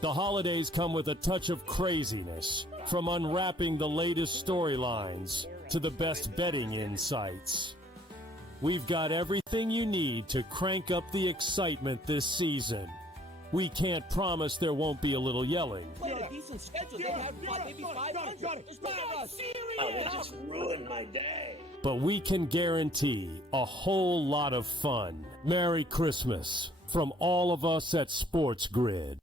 The holidays come with a touch of craziness, from unwrapping the latest storylines to the best betting insights. We've got everything you need to crank up the excitement this season. We can't promise there won't be a little yelling. Played a decent schedule. They had maybe 500. They just ruined my day. But we can guarantee a whole lot of fun. Merry Christmas from all of us at SportsGrid.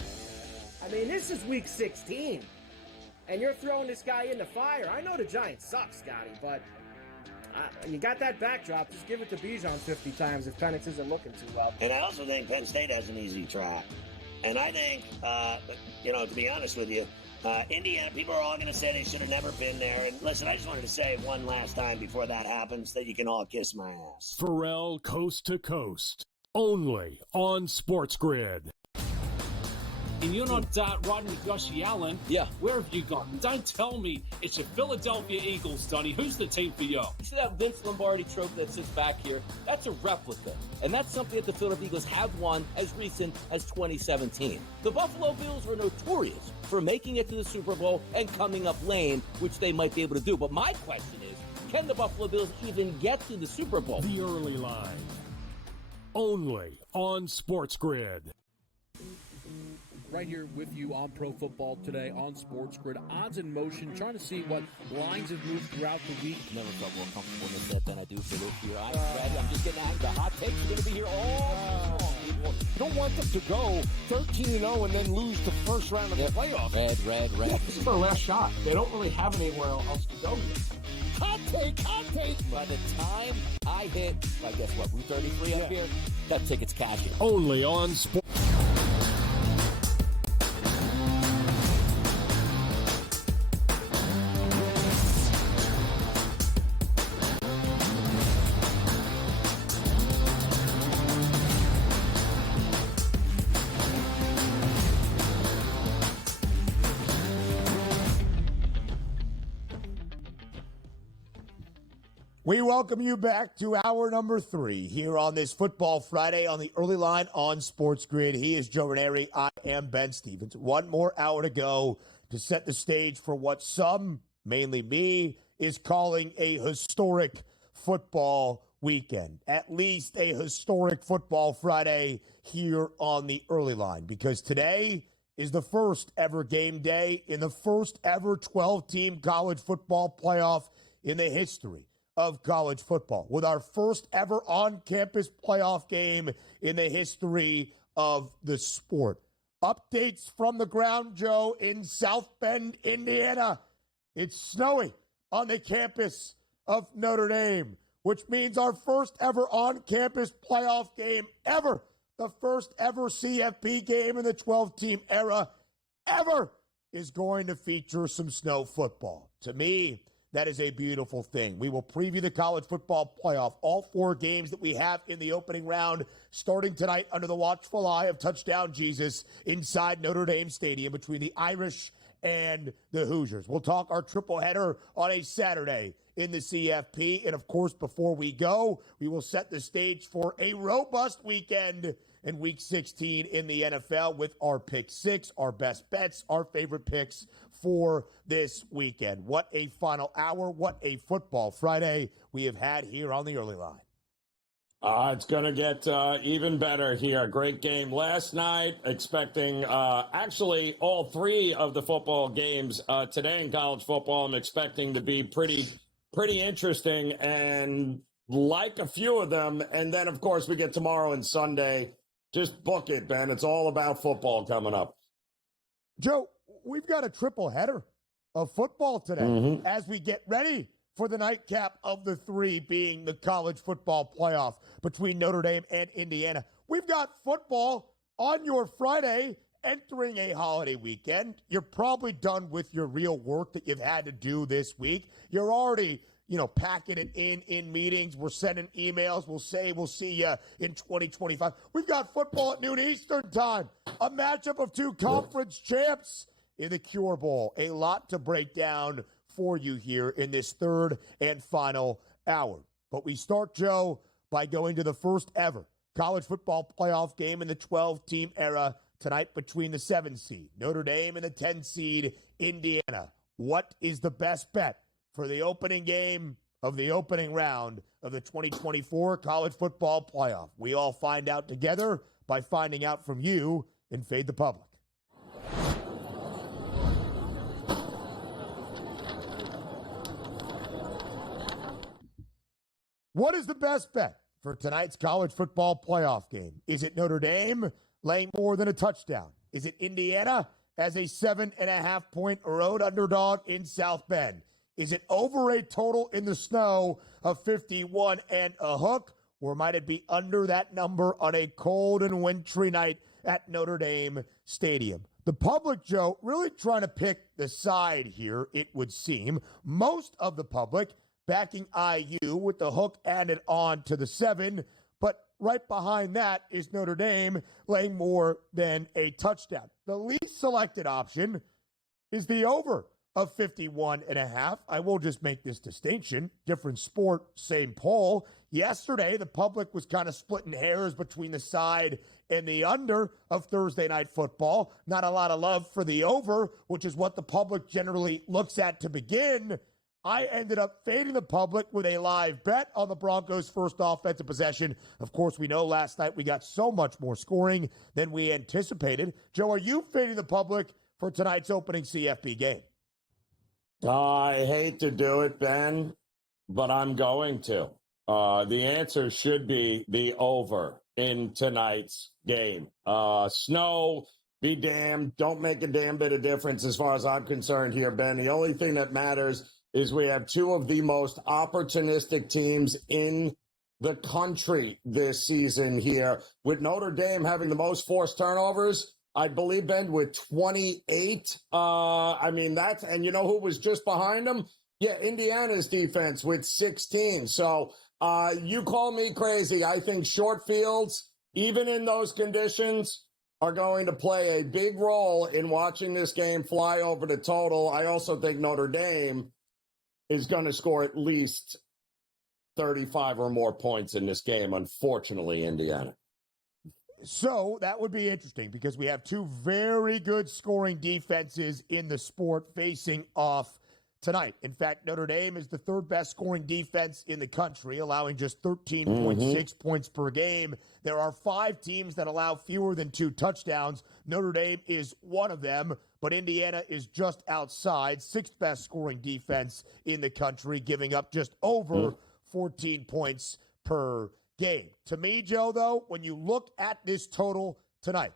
I mean, this is week 16, and you're throwing this guy in the fire. I know the Giants suck, Scotty, but you got that backdrop. Just give it to Bijan 50 times if Penix isn't looking too well. And I also think Penn State has an easy track. And I think, to be honest with you, Indiana, people are all going to say they should have never been there. And listen, I just wanted to say one last time before that happens that you can all kiss my ass. Pharrell Coast to Coast, only on SportsGrid. And you're not riding with Josh Allen. Yeah. Where have you gone? Don't tell me it's your Philadelphia Eagles, Donnie. Who's the team for you? You see that Vince Lombardi trophy that sits back here? That's a replica. And that's something that the Philadelphia Eagles have won as recent as 2017. The Buffalo Bills were notorious for making it to the Super Bowl and coming up lame, which they might be able to do. But my question is, can the Buffalo Bills even get to the Super Bowl? The Early Line, only on SportsGrid. Right here with you on Pro Football Today on SportsGrid. Odds in motion, trying to see what lines have moved throughout the week. Never felt more comfortable in this set than I do for this year. I'm ready. I'm just getting out. The hot takes are going to be here all season. You don't want them to go 13-0 and then lose the first round of the playoffs. Red. This is their last shot. They don't really have anywhere else to go yet. Hot take. By the time I hit, I guess what, Route 33 up here, that ticket's cashing. Only on Sports. We welcome you back to hour number 3 here on this Football Friday on the Early Line on SportsGrid. He is Joe Ranieri. I am Ben Stevens. One more hour to go to set the stage for what some, mainly me, is calling a historic football weekend. At least a historic Football Friday here on the Early Line, because today is the first ever game day in the first ever 12-team college football playoff in the history of college football, with our first ever on-campus playoff game in the history of the sport. Updates from the ground, Joe, in South Bend, Indiana. It's snowy on the campus of Notre Dame, which means our first ever on-campus playoff game ever, the first ever CFP game in the 12-team era ever, is going to feature some snow football. To me, that is a beautiful thing. We will preview the college football playoff, all 4 games that we have in the opening round, starting tonight under the watchful eye of Touchdown Jesus inside Notre Dame Stadium between the Irish and the Hoosiers. We'll talk our triple header on a Saturday in the CFP. And, of course, before we go, we will set the stage for a robust weekend in Week 16 in the NFL with our Pick 6, our best bets, our favorite picks for this weekend. What a final hour. What a Football Friday we have had here on the Early Line. It's going to get even better here. Great game last night. Expecting actually all 3 of the football games today in college football. I'm expecting to be pretty interesting and like a few of them. And then, of course, we get tomorrow and Sunday. Just book it, Ben. It's all about football coming up. Joe, we've got a triple header of football today as we get ready for the nightcap of the 3 being the college football playoff between Notre Dame and Indiana. We've got football on your Friday entering a holiday weekend. You're probably done with your real work that you've had to do this week. You're already, packing it in meetings. We're sending emails. We'll see you in 2025. We've got football at noon Eastern time. A matchup of 2 conference champs in the Cure Bowl. A lot to break down for you here in this third and final hour. But we start, Joe, by going to the first ever college football playoff game in the 12-team era tonight between the 7 seed Notre Dame and the 10 seed Indiana. What is the best bet for the opening game of the opening round of the 2024 college football playoff? We all find out together by finding out from you in Fade the Public. What is the best bet for tonight's college football playoff game? Is it Notre Dame laying more than a touchdown? Is it Indiana as a 7.5-point road underdog in South Bend? Is it over a total in the snow of 51 and a hook? Or might it be under that number on a cold and wintry night at Notre Dame Stadium? The public, Joe, really trying to pick the side here, it would seem. Most of the public backing IU with the hook added on to the 7, but right behind that is Notre Dame laying more than a touchdown. The least selected option is the over of 51.5. I will just make this distinction. Different sport, same poll. Yesterday, the public was kind of splitting hairs between the side and the under of Thursday Night Football. Not a lot of love for the over, which is what the public generally looks at to begin. I ended up fading the public with a live bet on the Broncos' first offensive possession. Of course, we know last night we got so much more scoring than we anticipated. Joe, are you fading the public for tonight's opening CFP game? I hate to do it, Ben, but I'm going to. The answer should be the over in tonight's game. Snow, be damned. Don't make a damn bit of difference as far as I'm concerned here, Ben. The only thing that matters is we have two of the most opportunistic teams in the country this season here, with Notre Dame having the most forced turnovers, I believe, Ben, with 28. And you know who was just behind them? Yeah, Indiana's defense with 16. So you call me crazy. I think short fields, even in those conditions, are going to play a big role in watching this game fly over the total. I also think Notre Dame is going to score at least 35 or more points in this game, unfortunately, Indiana. So that would be interesting because we have two very good scoring defenses in the sport facing off tonight. In fact, Notre Dame is the third best scoring defense in the country, allowing just 13.6 points per game. There are 5 teams that allow fewer than 2 touchdowns. Notre Dame is one of them, but Indiana is just outside, 6th best scoring defense in the country, giving up just over 14 points per game. To me, Joe, though, when you look at this total tonight,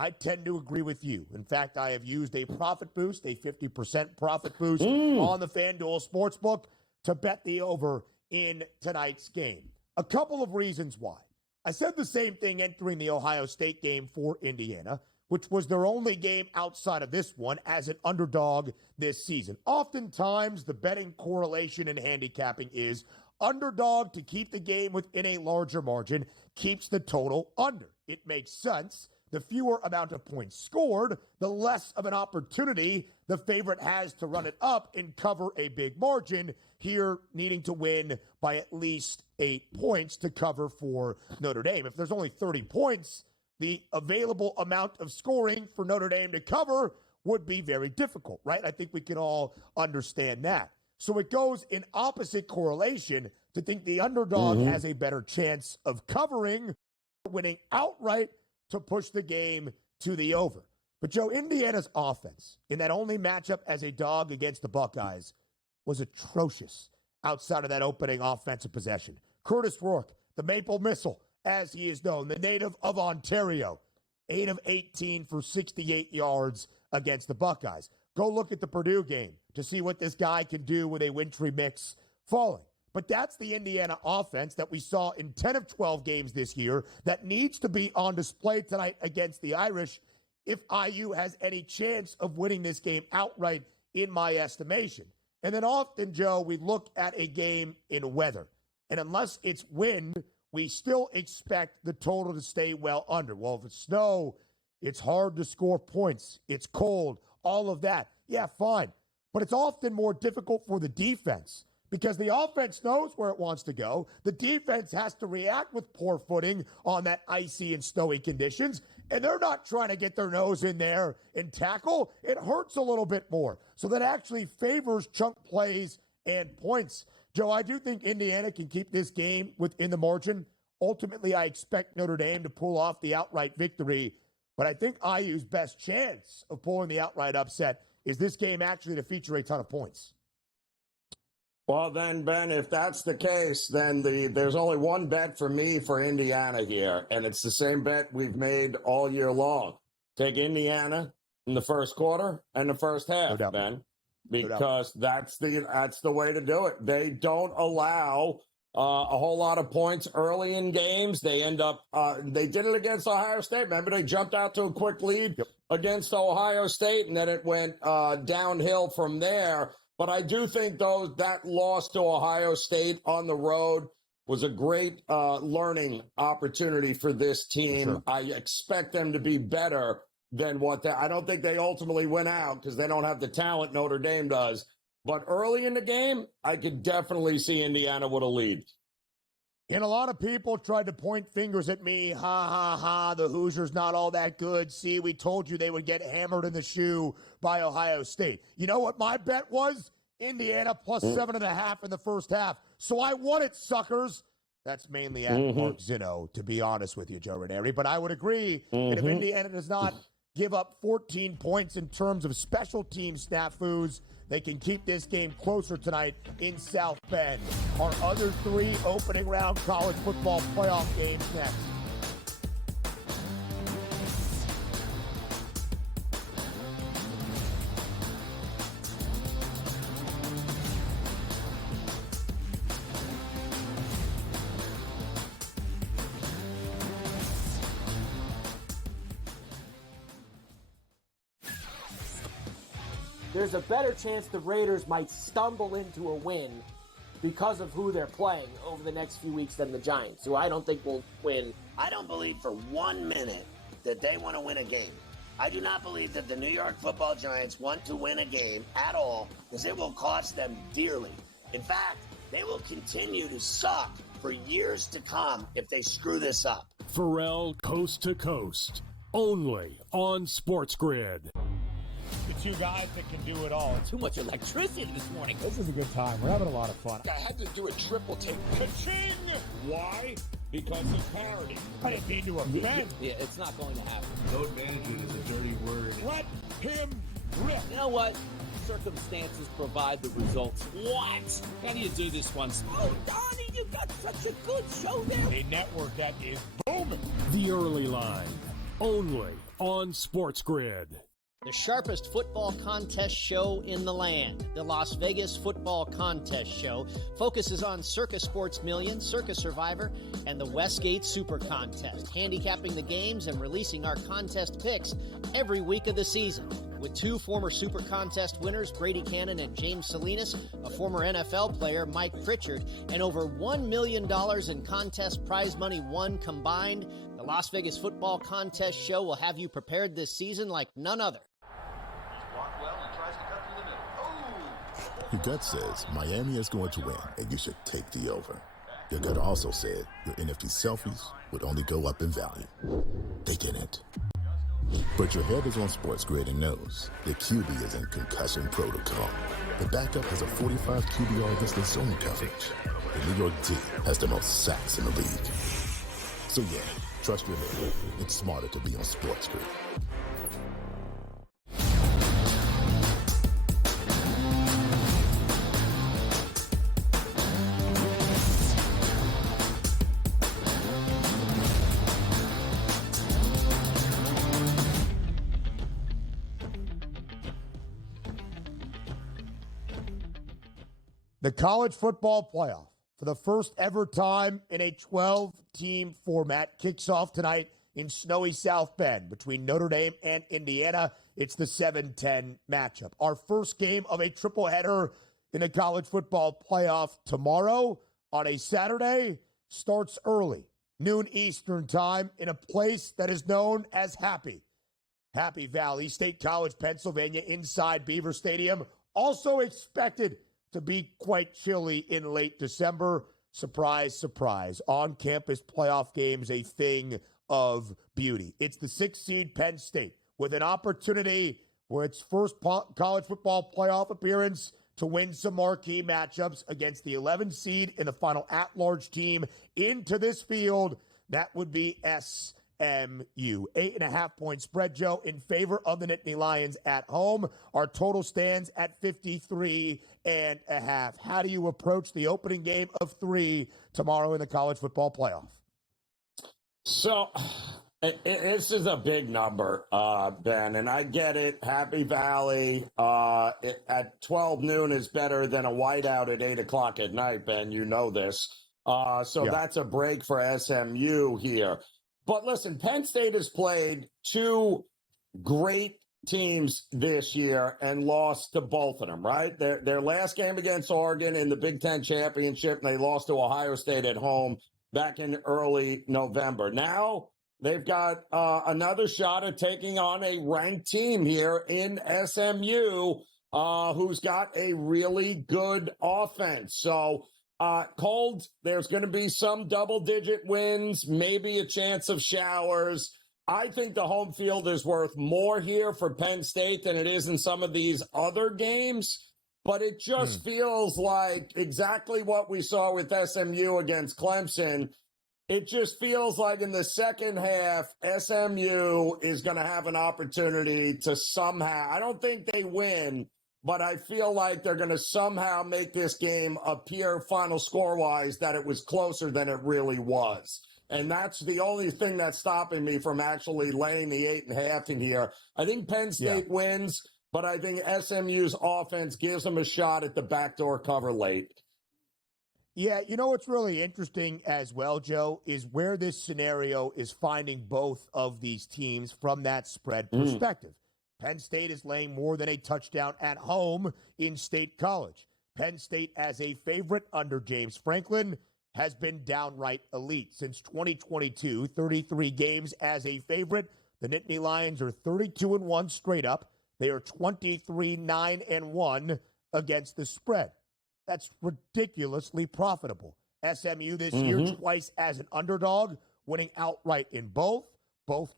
I tend to agree with you. In fact, I have used a profit boost, a 50% profit boost on the FanDuel Sportsbook to bet the over in tonight's game. A couple of reasons why. I said the same thing entering the Ohio State game for Indiana, which was their only game outside of this one as an underdog this season. Oftentimes, the betting correlation and handicapping is underdog to keep the game within a larger margin keeps the total under. It makes sense. The fewer amount of points scored, the less of an opportunity the favorite has to run it up and cover a big margin, here needing to win by at least 8 points to cover for Notre Dame. If there's only 30 points, the available amount of scoring for Notre Dame to cover would be very difficult, right? I think we can all understand that. So it goes in opposite correlation to think the underdog has a better chance of covering, winning outright, to push the game to the over. But, Joe, Indiana's offense in that only matchup as a dog against the Buckeyes was atrocious outside of that opening offensive possession. Curtis Rourke, the Maple Missile, as he is known, the native of Ontario, 8 of 18 for 68 yards against the Buckeyes. Go look at the Purdue game to see what this guy can do with a wintry mix falling. But that's the Indiana offense that we saw in 10 of 12 games this year that needs to be on display tonight against the Irish if IU has any chance of winning this game outright, in my estimation. And then often, Joe, we look at a game in weather. And unless it's wind, we still expect the total to stay well under. Well, if it's snow, it's hard to score points. It's cold, all of that. Yeah, fine. But it's often more difficult for the defense, because the offense knows where it wants to go. The defense has to react with poor footing on that icy and snowy conditions. and they're not trying to get their nose in there and tackle, it hurts a little bit more. So that actually favors chunk plays and points. Joe, I do think Indiana can keep this game within the margin. Ultimately, I expect Notre Dame to pull off the outright victory, but I think IU's best chance of pulling the outright upset is this game actually to feature a ton of points. Well, then, Ben, if that's the case, then there's only one bet for me for Indiana here, and it's the same bet we've made all year long. Take Indiana in the first quarter and the first half, Ben, because that's the way to do it. They don't allow a whole lot of points early in games. They end up they did it against Ohio State. Remember, they jumped out to a quick lead against Ohio State, and then it went downhill from there. But I do think, though, that loss to Ohio State on the road was a great learning opportunity for this team. Sure. I expect them to be better than I don't think they ultimately went out because they don't have the talent Notre Dame does. But early in the game, I could definitely see Indiana with a lead. And a lot of people tried to point fingers at me. Ha, ha, ha, the Hoosiers not all that good. See, we told you they would get hammered in the shoe by Ohio State. You know what my bet was? Indiana plus 7.5 in the first half. So I won it, suckers. That's mainly at Mark Zinno, to be honest with you, Joe Ranieri. But I would agree that if Indiana does not give up 14 points in terms of special team snafus, they can keep this game closer tonight in South Bend. Our other 3 opening round college football playoff games next. There's a better chance the Raiders might stumble into a win because of who they're playing over the next few weeks than the Giants, who I don't think will win. I don't believe for 1 minute that they want to win a game. I do not believe that the New York Football Giants want to win a game at all, because it will cost them dearly. In fact, they will continue to suck for years to come if they screw this up. Pharrell Coast to Coast, only on SportsGrid. The 2 guys that can do it all. Too much electricity this morning. This is a good time. We're having a lot of fun. I had to do a triple take. Ka-ching! Why? Because of parity. I didn't mean to offend. Yeah, it's not going to happen. Load managing is a dirty word. Let him rip. You know what? Circumstances provide the results. What? How do you do this one? Oh, Donnie, you got such a good show there. A network that is booming. The Early Line, only on SportsGrid. The sharpest football contest show in the land, the Las Vegas Football Contest Show, focuses on Circus Sports Million, Circus Survivor, and the Westgate Super Contest, handicapping the games and releasing our contest picks every week of the season. With 2 former Super Contest winners, Brady Cannon and James Salinas, a former NFL player, Mike Pritchard, and over $1 million in contest prize money won combined, the Las Vegas Football Contest Show will have you prepared this season like none other. Your gut says Miami is going to win, and you should take the over. Your gut also said your NFT selfies would only go up in value. They didn't. But your head is on SportsGrid and knows the QB is in concussion protocol. The backup has a 45 QBR against the zone coverage. The New York D has the most sacks in the league. So yeah, trust your head. It's smarter to be on SportsGrid. The college football playoff, for the first ever time in a 12-team format, kicks off tonight in snowy South Bend between Notre Dame and Indiana. It's the 7-10 matchup. Our first game of a triple header in the college football playoff tomorrow on a Saturday starts early, noon Eastern time, in a place that is known as Happy Valley State College, Pennsylvania, inside Beaver Stadium. Also expected to be quite chilly in late December. Surprise, surprise. On-campus playoff games, a thing of beauty. It's the 6th seed Penn State with an opportunity for its first college football playoff appearance to win some marquee matchups against the 11th seed in the final at-large team into this field. That would be SMU. 8.5-point spread, Joe, in favor of the Nittany Lions at home. Our total stands at 53.5. How do you approach the opening game of 3 tomorrow in the college football playoff? So this is a big number, Ben, and I get it. Happy Valley at 12 noon is better than a whiteout at 8 o'clock at night, Ben. You know this. That's a break for SMU here. But listen, Penn State has played 2 great teams this year and lost to both of them, right? Their last game against Oregon in the Big Ten Championship, and they lost to Ohio State at home back in early November. Now they've got another shot at taking on a ranked team here in SMU who's got a really good offense. So, cold, there's going to be some double-digit wins, maybe a chance of showers. I think the home field is worth more here for Penn State than it is in some of these other games. But it just feels like exactly what we saw with SMU against Clemson. It just feels like in the second half, SMU is going to have an opportunity to somehow, I don't think they win, but I feel like they're going to somehow make this game appear final score-wise that it was closer than it really was. And that's the only thing that's stopping me from actually laying the 8.5 in here. I think Penn State wins, but I think SMU's offense gives them a shot at the backdoor cover late. Yeah, you know what's really interesting as well, Joe, is where this scenario is finding both of these teams from that spread perspective. Penn State is laying more than a touchdown at home in State College. Penn State, as a favorite under James Franklin, has been downright elite. Since 2022, 33 games as a favorite. The Nittany Lions are 32-1 straight up. They are 23-9-1 against the spread. That's ridiculously profitable. SMU this year twice as an underdog, winning outright in both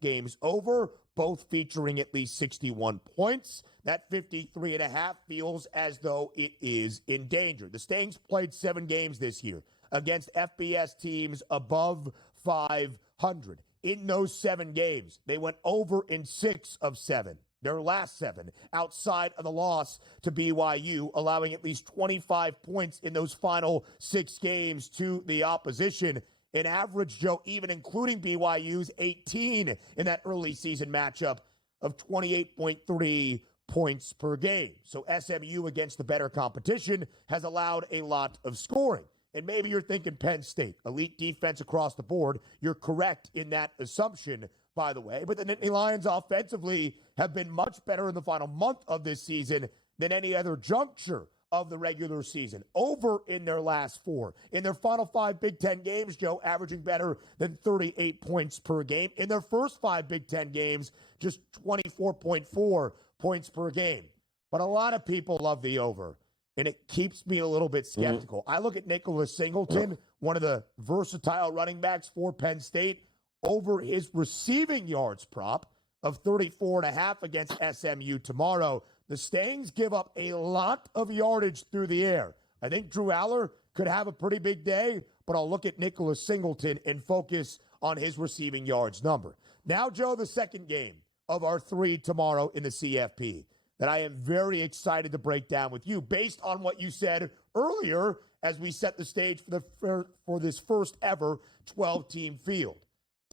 games over, both featuring at least 61 points. That 53.5 feels as though it is in danger. The Stangs played 7 games this year against FBS teams above 500. In those 7 games, they went over in 6 of 7. Their last 7, outside of the loss to BYU, allowing at least 25 points in those final 6 games to the opposition. An average, Joe, even including BYU's 18 in that early season matchup of 28.3 points per game. So SMU against the better competition has allowed a lot of scoring. And maybe you're thinking Penn State, elite defense across the board. You're correct in that assumption, by the way. But the Nittany Lions offensively have been much better in the final month of this season than any other juncture of the regular season. Over in their last 4. In their final 5 Big Ten games, Joe, averaging better than 38 points per game. In their first 5 Big Ten games, just 24.4 points per game. But a lot of people love the over, and it keeps me a little bit skeptical. I look at Nicholas Singleton, one of the versatile running backs for Penn State, over his receiving yards prop of 34.5 against SMU tomorrow. The Stangs give up a lot of yardage through the air. I think Drew Aller could have a pretty big day, but I'll look at Nicholas Singleton and focus on his receiving yards number. Now, Joe, the second game of our 3 tomorrow in the CFP that I am very excited to break down with you based on what you said earlier as we set the stage for this first ever 12-team field.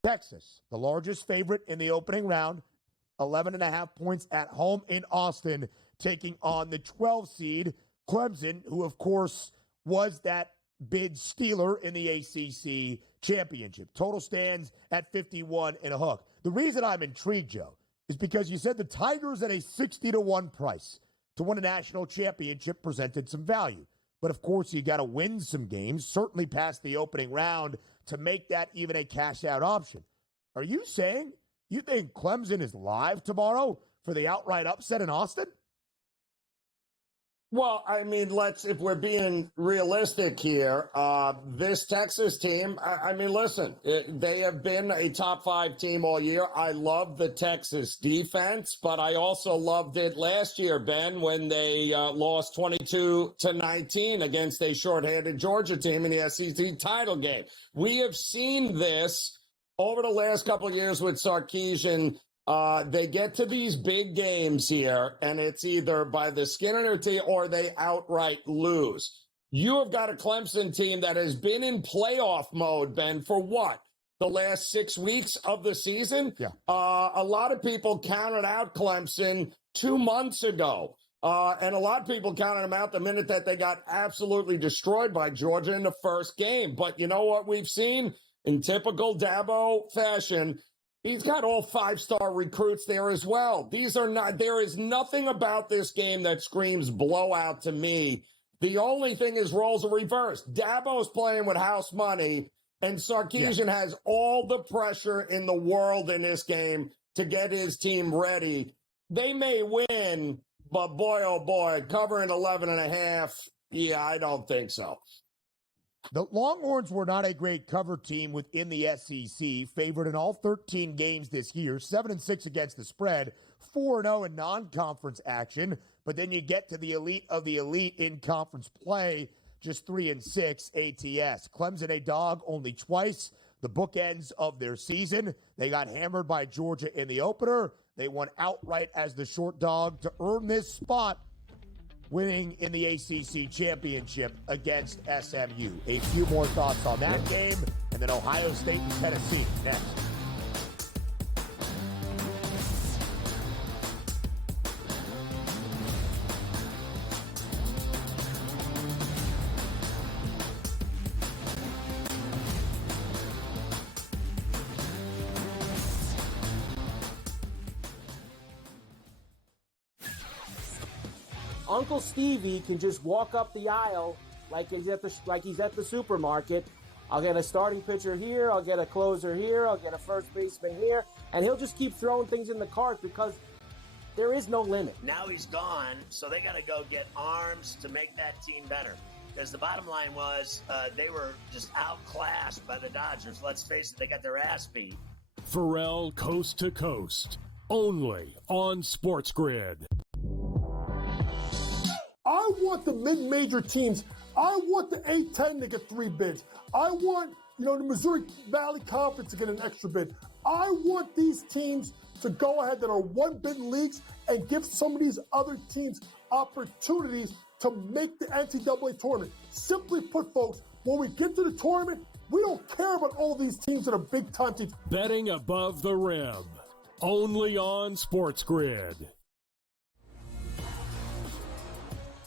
Texas, the largest favorite in the opening round, 11.5 points at home in Austin, taking on the 12 seed Clemson, who, of course, was that bid stealer in the ACC championship. Total stands at 51 and a hook. The reason I'm intrigued, Joe, is because you said the Tigers at a 60-1 price to win a national championship presented some value. But, of course, you got to win some games, certainly past the opening round, to make that even a cash-out option. Are you saying you think Clemson is live tomorrow for the outright upset in Austin? Well, I mean, if we're being realistic here, this Texas team, I mean, listen, they have been a top 5 team all year. I love the Texas defense, but I also loved it last year, Ben, when they lost 22-19 against a shorthanded Georgia team in the SEC title game. We have seen this over the last couple of years with Sarkisian. They get to these big games here, and it's either by the skin of their teeth or they outright lose. You have got a Clemson team that has been in playoff mode, Ben, for what? The last 6 weeks of the season? Yeah. A lot of people counted out Clemson 2 months ago. And a lot of people counted them out the minute that they got absolutely destroyed by Georgia in the first game. But you know what we've seen? In typical Dabo fashion, he's got all 5-star recruits there as well. There is nothing about this game that screams blowout to me. The only thing is roles are reversed. Dabo's playing with house money, and Sarkisian has all the pressure in the world in this game to get his team ready. They may win, but boy, oh boy, covering 11.5, yeah, I don't think so. The Longhorns were not a great cover team within the SEC, favored in all 13 games this year, 7-6 against the spread, 4-0 in non-conference action, but then you get to the elite of the elite in conference play, just 3-6 ATS. Clemson a dog only twice, the bookends of their season. They got hammered by Georgia in the opener. They won outright as the short dog to earn this spot, winning in the ACC championship against SMU. A few more thoughts on that game, and then Ohio State and Tennessee next. Uncle Stevie can just walk up the aisle like he's at the supermarket. I'll get a starting pitcher here, I'll get a closer here, I'll get a first baseman here, and he'll just keep throwing things in the cart because there is no limit. Now he's gone, so they got to go get arms to make that team better. Because the bottom line was they were just outclassed by the Dodgers. Let's face it, they got their ass beat. Pharrell Coast to Coast, only on SportsGrid. I want the mid-major teams. I want the A-10 to get 3 bids. I want, the Missouri Valley Conference to get an extra bid. I want these teams to go ahead that are 1-bid leagues and give some of these other teams opportunities to make the NCAA tournament. Simply put, folks, when we get to the tournament, we don't care about all these teams that are big-time teams. Betting above the rim, only on SportsGrid.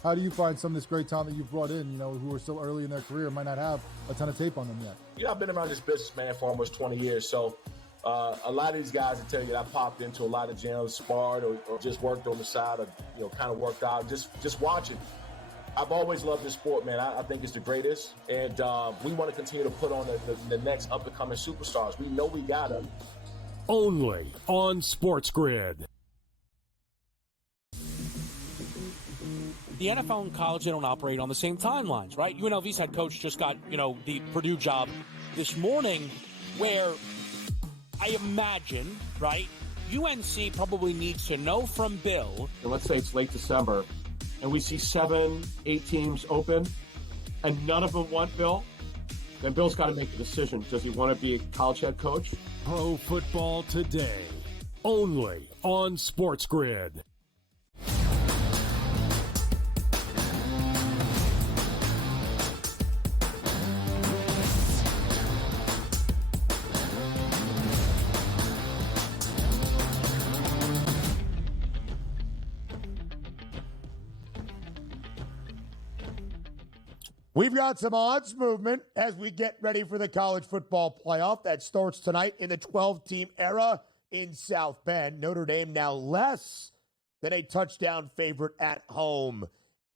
How do you find some of this great talent that you've brought in, who are still early in their career, might not have a ton of tape on them yet? I've been around this business, man, for almost 20 years. So a lot of these guys will tell you that I popped into a lot of gyms, sparred, or just worked on the side, or, kind of worked out, just watching. I've always loved this sport, man. I think it's the greatest. And we want to continue to put on the next up-and-coming superstars. We know we got them. Only on SportsGrid. The NFL and college, they don't operate on the same timelines, right? UNLV's head coach just got, the Purdue job this morning, where I imagine, right, UNC probably needs to know from Bill. And let's say it's late December, and we see 7, 8 teams open, and none of them want Bill. Then Bill's got to make a decision. Does he want to be a college head coach? Pro Football Today, only on SportsGrid. We've got some odds movement as we get ready for the college football playoff that starts tonight in the 12-team era in South Bend. Notre Dame now less than a touchdown favorite at home.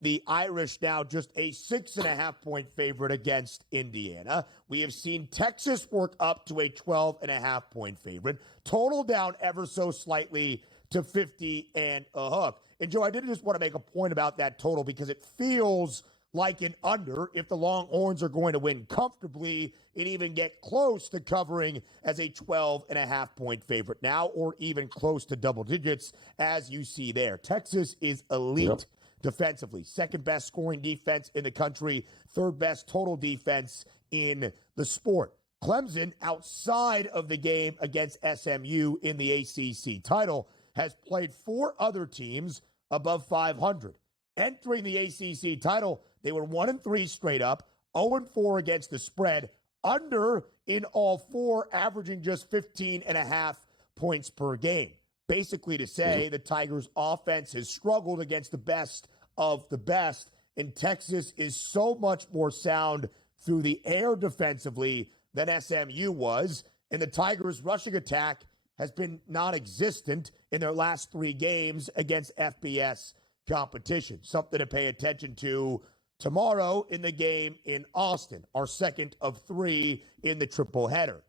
The Irish now just a 6.5-point favorite against Indiana. We have seen Texas work up to a 12.5-point favorite. Total down ever so slightly to 50 and a hook. And Joe, I did just want to make a point about that total because it feels like an under if the Longhorns are going to win comfortably and even get close to covering as a 12.5-point favorite now, or even close to double digits, as you see there. Texas is elite defensively, second best scoring defense in the country, third best total defense in the sport. Clemson, outside of the game against SMU in the ACC title, has played 4 other teams above 500. Entering the ACC title, they were 1-3 straight up, 0-4 against the spread, under in all 4, averaging just 15.5 points per game. Basically to say the Tigers' offense has struggled against the best of the best, and Texas is so much more sound through the air defensively than SMU was, and the Tigers' rushing attack has been non-existent in their last 3 games against FBS competition. Something to pay attention to tomorrow in the game in Austin, our second of 3 in the triple header.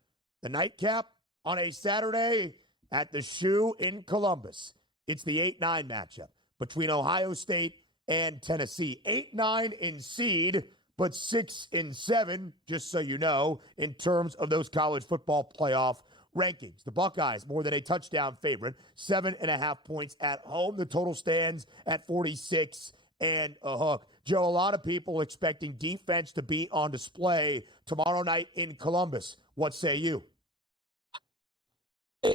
The nightcap on a Saturday at the Shoe in Columbus. It's the 8-9 matchup between Ohio State and Tennessee. 8-9 in seed, but 6-7, just so you know, in terms of those college football playoff rankings. The Buckeyes, more than a touchdown favorite, 7.5 points at home. The total stands at 46 and a hook. Joe, a lot of people expecting defense to be on display tomorrow night in Columbus. What say you?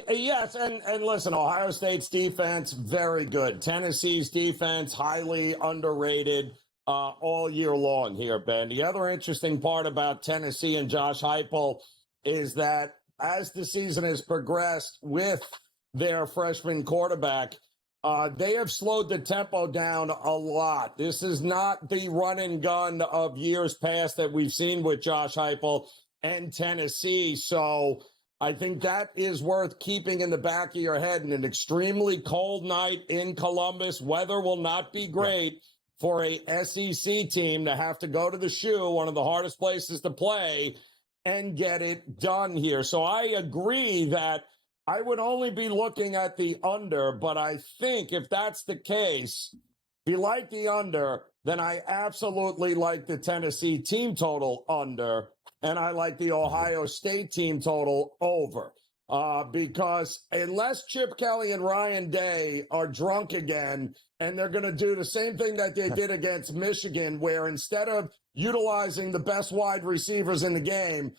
Yes, and listen, Ohio State's defense, very good. Tennessee's defense, highly underrated all year long here, Ben. The other interesting part about Tennessee and Josh Heupel is that as the season has progressed with their freshman quarterback, they have slowed the tempo down a lot. This is not the run and gun of years past that we've seen with Josh Heupel and Tennessee. So I think that is worth keeping in the back of your head. In an extremely cold night in Columbus, weather will not be great for a SEC team to have to go to the Shoe, one of the hardest places to play, and get it done here. So I agree that I would only be looking at the under, but I think if that's the case, if you like the under, then I absolutely like the Tennessee team total under, and I like the Ohio State team total over. Because unless Chip Kelly and Ryan Day are drunk again, and they're going to do the same thing that they did against Michigan, where instead of utilizing the best wide receivers in the game,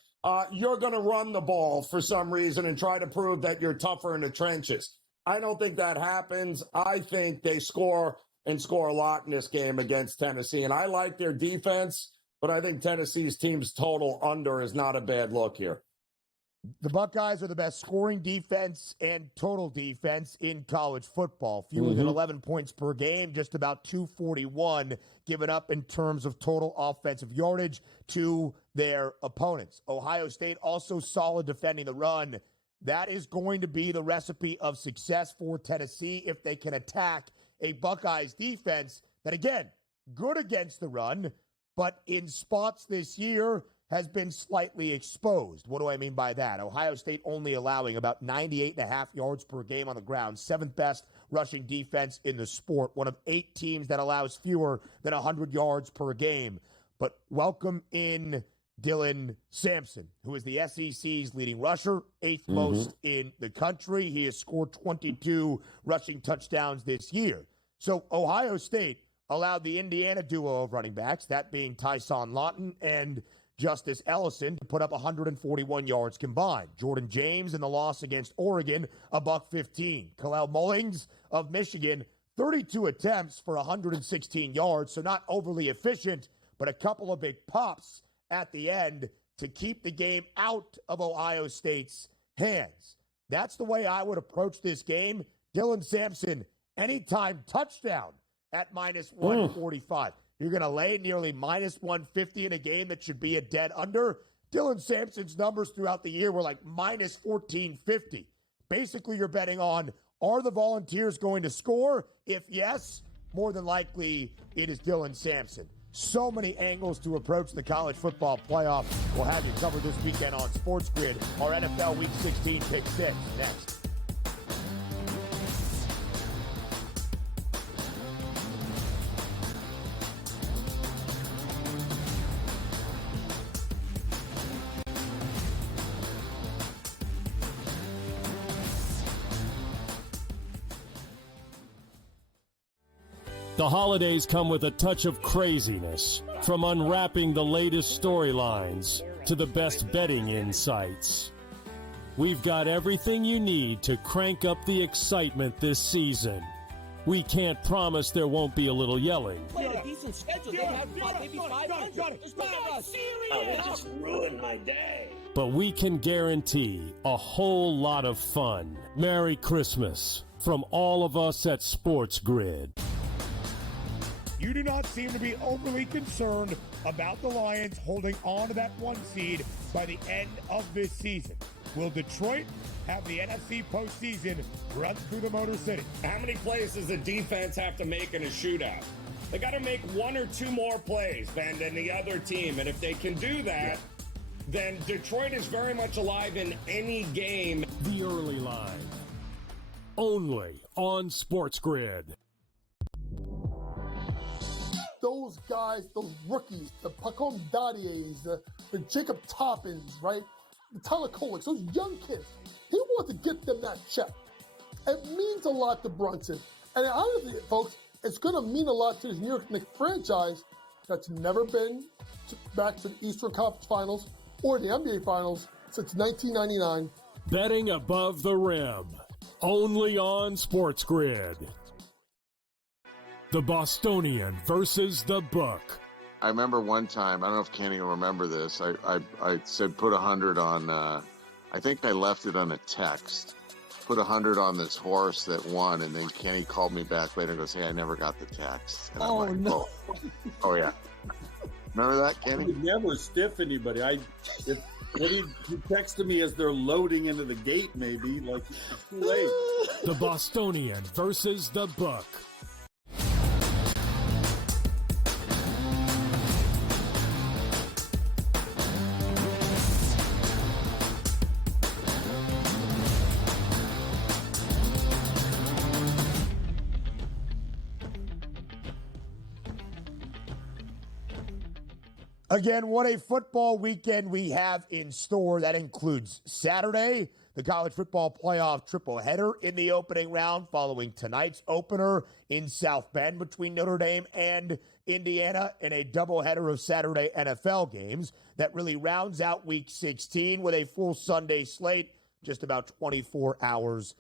you're going to run the ball for some reason and try to prove that you're tougher in the trenches. I don't think that happens. I think they score and score a lot in this game against Tennessee. And I like their defense, but I think Tennessee's team's total under is not a bad look here. The Buckeyes are the best scoring defense and total defense in college football. Fewer than 11 points per game, just about 241 given up in terms of total offensive yardage to their opponents. Ohio State also solid defending the run. That is going to be the recipe of success for Tennessee if they can attack a Buckeyes defense that, again, good against the run, but in spots this year has been slightly exposed. What do I mean by that? Ohio State only allowing about 98.5 yards per game on the ground, 7th best rushing defense in the sport, one of 8 teams that allows fewer than 100 yards per game. But welcome in Dylan Sampson, who is the SEC's leading rusher, 8th most in the country. He has scored 22 rushing touchdowns this year. So Ohio State allowed the Indiana duo of running backs, that being Tyson Lawton and Justice Ellison, to put up 141 yards combined. Jordan James in the loss against Oregon, $115. Kalel Mullings of Michigan, 32 attempts for 116 yards, so not overly efficient, but a couple of big pops at the end to keep the game out of Ohio State's hands. That's the way I would approach this game. Dylan Sampson, anytime touchdown at minus 145. You're going to lay nearly minus 150 in a game that should be a dead under. Dylan Sampson's numbers throughout the year were like minus 1450. Basically, you're betting on, are the Volunteers going to score? If yes, more than likely it is Dylan Sampson. So many angles to approach the college football playoff. We'll have you covered this weekend on SportsGrid. Our NFL Week 16 Pick 6 next. The holidays come with a touch of craziness, from unwrapping the latest storylines to the best betting insights. We've got everything you need to crank up the excitement this season. We can't promise there won't be a little yelling. Played a decent schedule. They'd have maybe 500. Oh, they just ruined my day. But we can guarantee a whole lot of fun. Merry Christmas from all of us at SportsGrid. You do not seem to be overly concerned about the Lions holding on to that 1 seed by the end of this season. Will Detroit have the NFC postseason run through the Motor City? How many plays does the defense have to make in a shootout? They got to make 1 or 2 more plays than the other team. And if they can do that, then Detroit is very much alive in any game. The early line. Only on SportsGrid. Those guys, those rookies, the Pacom Daddiers, the Jacob Toppins, right? The Tyler Koleks, those young kids, he wants to get them that check. It means a lot to Brunson. And honestly, folks, it's going to mean a lot to this New York Knicks franchise that's never been back to the Eastern Conference Finals or the NBA Finals since 1999. Betting above the rim. Only on SportsGrid. The Bostonian versus the Book. I remember one time, I don't know if Kenny will remember this, I said put 100 on, I think I left it on a text, put 100 on this horse that won, and then Kenny called me back later and goes, hey, I never got the text. And oh, like, no. Oh, yeah. Remember that, Kenny? I would never stiff anybody. If he texted me as they're loading into the gate, maybe, like, it's too late. The Bostonian versus the Book. Again, what a football weekend we have in store. That includes Saturday, the college football playoff triple header in the opening round, following tonight's opener in South Bend between Notre Dame and Indiana, and a doubleheader of Saturday NFL games that really rounds out Week 16 with a full Sunday slate just about 24 hours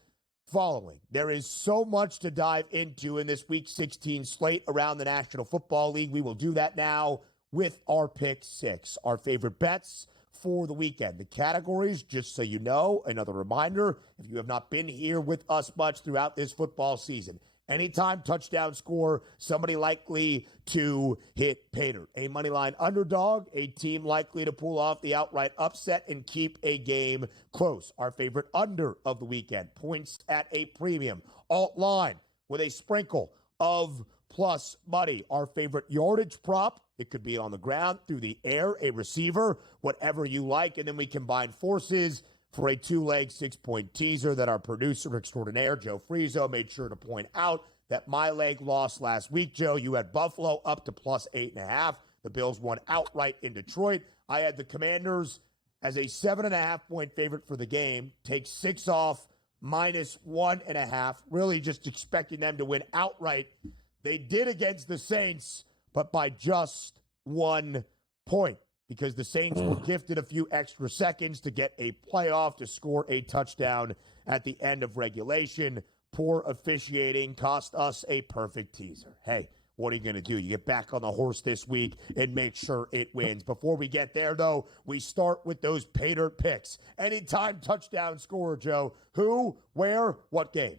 following. There is so much to dive into in this Week 16 slate around the National Football League. We will do that now with our Pick 6, our favorite bets for the weekend. The categories, just so you know, another reminder, if you have not been here with us much throughout this football season, anytime touchdown score, somebody likely to hit paydirt. A moneyline underdog, a team likely to pull off the outright upset and keep a game close. Our favorite under of the weekend, points at a premium. Alt line with a sprinkle of plus money. Our favorite yardage prop, it could be on the ground, through the air, a receiver, whatever you like. And then we combine forces for a 2-leg 6-point teaser that our producer extraordinaire, Joe Frieso, made sure to point out that my leg lost last week. Joe, you had Buffalo up to plus 8.5. The Bills won outright in Detroit. I had the Commanders as a 7.5-point favorite for the game. Take 6 off, minus 1.5. Really just expecting them to win outright. They did against the Saints, but by just 1 point, because the Saints were gifted a few extra seconds to get a playoff, to score a touchdown at the end of regulation. Poor officiating cost us a perfect teaser. Hey, what are you going to do? You get back on the horse this week and make sure it wins. Before we get there, though, we start with those paydirt picks. Anytime touchdown scorer, Joe. Who, where, what game?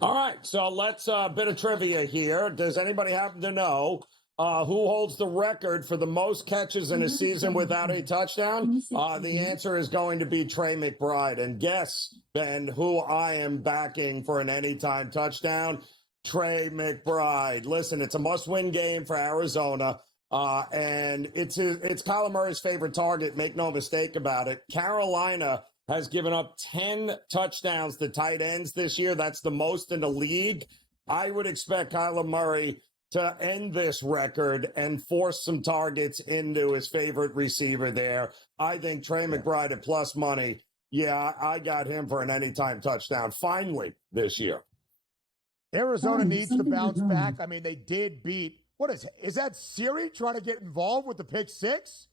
All right, so let's bit of trivia here. Does anybody happen to know who holds the record for the most catches in a season without a touchdown? The answer is going to be Trey McBride. And guess, Ben, who I am backing for an anytime touchdown? Trey McBride. Listen, it's a must-win game for Arizona, and it's Kyler Murray's favorite target. Make no mistake about it. Carolina has given up 10 touchdowns to tight ends this year. That's the most in the league. I would expect Kyler Murray to end this record and force some targets into his favorite receiver there. I think Trey McBride at plus money. Yeah, I got him for an anytime touchdown finally this year. Arizona needs to bounce back. I mean, they did beat. What is that Siri trying to get involved with the pick six?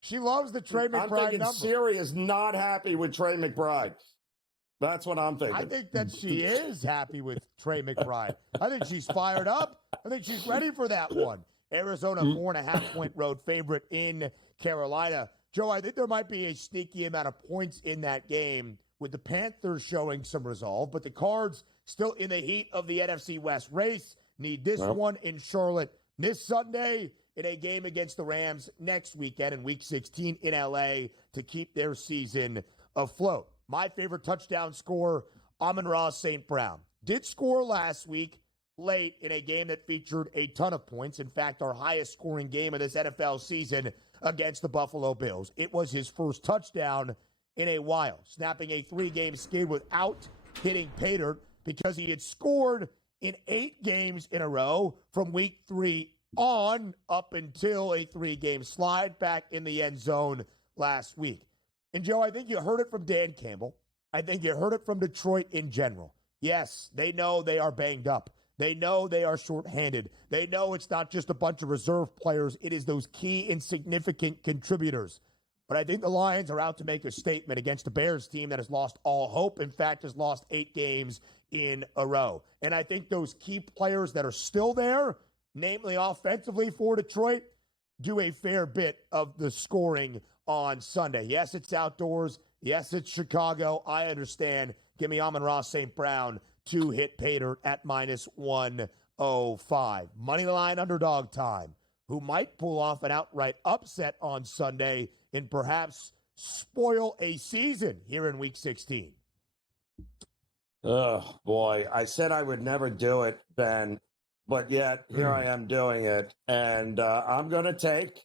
She loves the Trey McBride I'm thinking number. Siri is not happy with Trey McBride. That's what I'm thinking. I think that she is happy with Trey McBride. I think she's fired up. I think she's ready for that one. Arizona, 4.5-point road favorite in Carolina. Joe, I think there might be a sneaky amount of points in that game with the Panthers showing some resolve, but the Cards still in the heat of the NFC West race. Need this one in Charlotte this Sunday in a game against the Rams next weekend in Week 16 in L.A. to keep their season afloat. My favorite touchdown scorer, Amon-Ra St. Brown, did score last week late in a game that featured a ton of points. In fact, our highest scoring game of this NFL season against the Buffalo Bills. It was his first touchdown in a while, snapping a 3-game skid without hitting pay dirt because he had scored in 8 games in a row from week 3 on up until a 3-game slide back in the end zone last week. And, Joe, I think you heard it from Dan Campbell. I think you heard it from Detroit in general. Yes, they know they are banged up. They know they are shorthanded. They know it's not just a bunch of reserve players. It is those key and significant contributors. But I think the Lions are out to make a statement against a Bears team that has lost all hope. In fact, has lost 8 games in a row. And I think those key players that are still there, namely offensively for Detroit, do a fair bit of the scoring on Sunday. Yes, it's outdoors. Yes, it's Chicago. I understand. Give me Amon-Ra St. Brown to hit pay dirt at -105. Moneyline underdog time. Who might pull off an outright upset on Sunday and perhaps spoil a season here in Week 16? Oh, boy. I said I would never do it, Ben, but yet here I am doing it. And I'm going to take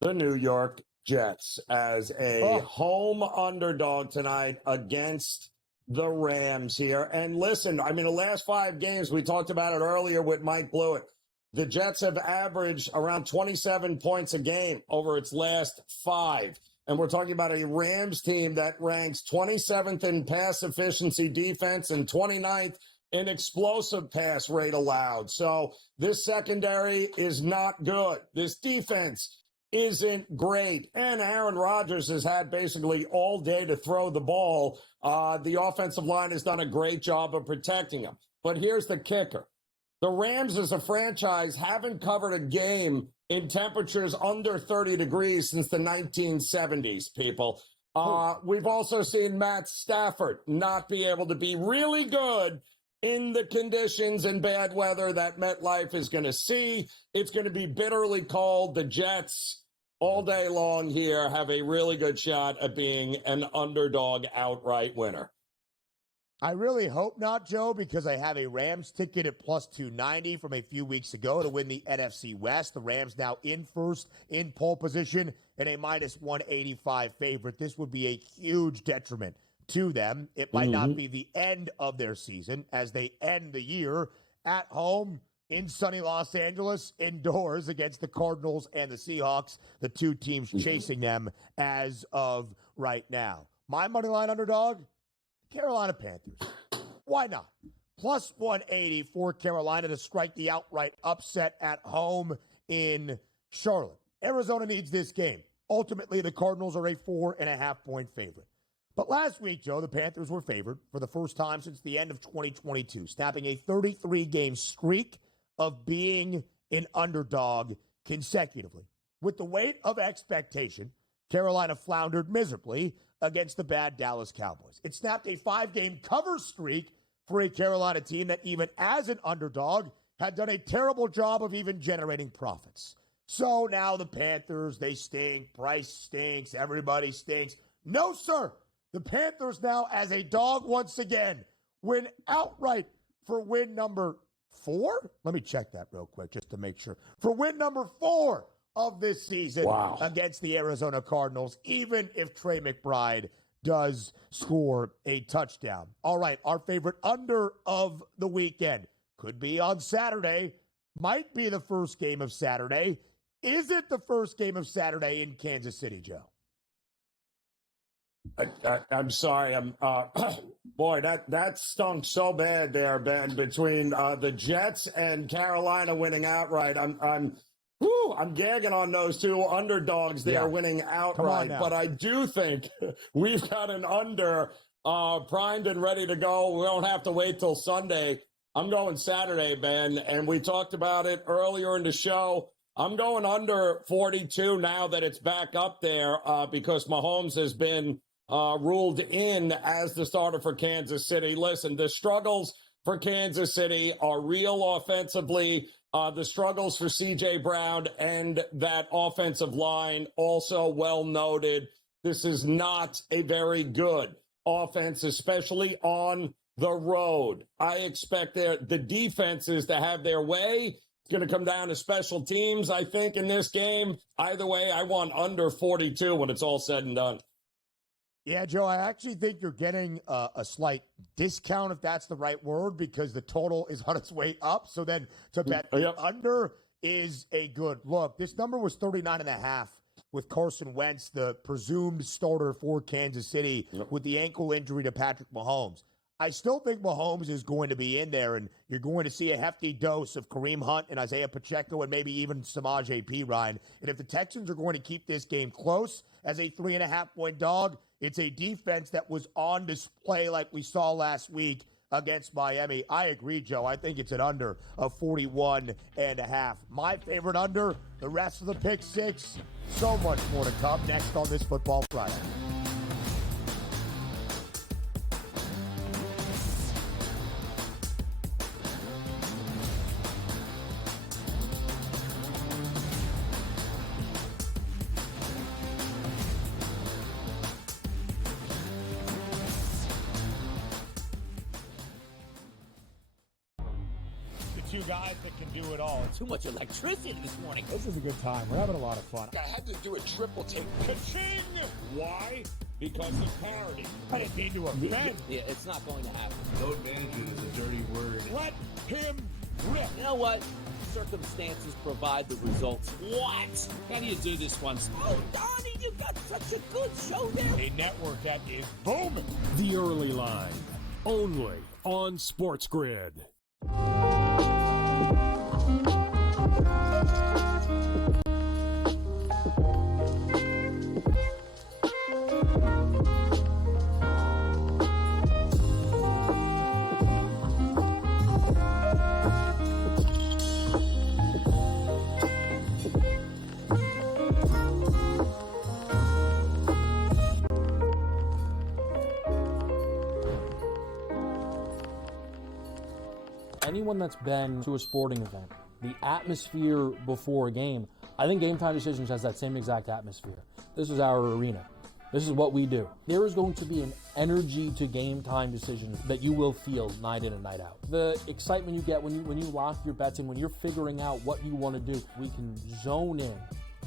the New York Jets as a home underdog tonight against the Rams here. And listen, I mean, the last 5 games, we talked about it earlier with Mike Blewett. The Jets have averaged around 27 points a game over its last 5. And we're talking about a Rams team that ranks 27th in pass efficiency defense and 29th in explosive pass rate allowed. So this secondary is not good. This defense isn't great. And Aaron Rodgers has had basically all day to throw the ball. The offensive line has done a great job of protecting him. But here's the kicker. The Rams as a franchise haven't covered a game in temperatures under 30 degrees since the 1970s, people. We've also seen Matt Stafford not be able to be really good in the conditions and bad weather that MetLife is going to see. It's going to be bitterly cold. The Jets all day long here have a really good shot at being an underdog outright winner. I really hope not, Joe, because I have a Rams ticket at +290 from a few weeks ago to win the NFC West. The Rams now in first in pole position and a -185 favorite. This would be a huge detriment to them. It might not be the end of their season as they end the year at home in sunny Los Angeles, indoors against the Cardinals and the Seahawks, the 2 teams chasing them as of right now. My moneyline underdog, Carolina Panthers. Why not? +180 for Carolina to strike the outright upset at home in Charlotte. Arizona needs this game. Ultimately, the Cardinals are a 4.5-point favorite. But last week, Joe, the Panthers were favored for the first time since the end of 2022, snapping a 33-game streak of being an underdog consecutively. With the weight of expectation, Carolina floundered miserably against the bad Dallas Cowboys. It snapped a 5-game cover streak for a Carolina team that even as an underdog had done a terrible job of even generating profits. So now the Panthers, they stink. Bryce stinks. Everybody stinks. No, sir. The Panthers now as a dog once again win outright for win number 4. Let me check that real quick just to make sure. For win number 4 of this season against the Arizona Cardinals, even if Trey McBride does score a touchdown. All right, our favorite under of the weekend could be on Saturday, might be the first game of Saturday. Is it the first game of Saturday in Kansas City, Joe? I'm sorry. Boy, that stunk so bad there, Ben, between the Jets and Carolina winning outright. I'm gagging on those two underdogs there winning outright. But I do think we've got an under primed and ready to go. We don't have to wait till Sunday. I'm going Saturday, Ben, and we talked about it earlier in the show. I'm going under 42 now that it's back up there because Mahomes has been ruled in as the starter for Kansas City. Listen, the struggles for Kansas City are real offensively. The struggles for C.J. Brown and that offensive line also well noted. This is not a very good offense, especially on the road. I expect the defenses to have their way. It's going to come down to special teams, I think, in this game. Either way, I want under 42 when it's all said and done. Yeah, Joe, I actually think you're getting a slight discount, if that's the right word, because the total is on its way up. So then to bet under is a good look. This number was 39.5 with Carson Wentz, the presumed starter for Kansas City, with the ankle injury to Patrick Mahomes. I still think Mahomes is going to be in there, and you're going to see a hefty dose of Kareem Hunt and Isaiah Pacheco and maybe even Samaje P. Ryan. And if the Texans are going to keep this game close as a 3.5-point dog, it's a defense that was on display like we saw last week against Miami. I agree, Joe. I think it's an under of 41.5. My favorite under, the rest of the pick six. So much more to come next on this Football Friday. Two guys that can do it all. Too much electricity this morning. This is a good time. We're having a lot of fun. I had to do a triple take. Ka-ching! Why? Because of parity. I didn't mean to offend. Yeah, it's not going to happen. No advantage is a dirty word. Let him rip. You know what? Circumstances provide the results. What? How do you do this one? Oh, Donnie, you got such a good show there. A network that is booming. The Early Line, only on SportsGrid. Anyone that's been to a sporting event, the atmosphere before a game, I think Game Time Decisions has that same exact atmosphere. This is our arena. This is what we do. There is going to be an energy to Game Time Decisions that you will feel night in and night out. The excitement you get when you lock your bets in, when you're figuring out what you want to do, we can zone in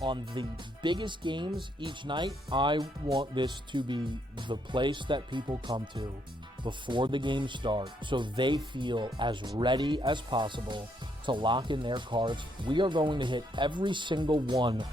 on the biggest games each night. I want this to be the place that people come to before the games start so they feel as ready as possible to lock in their cards. We are going to hit every single one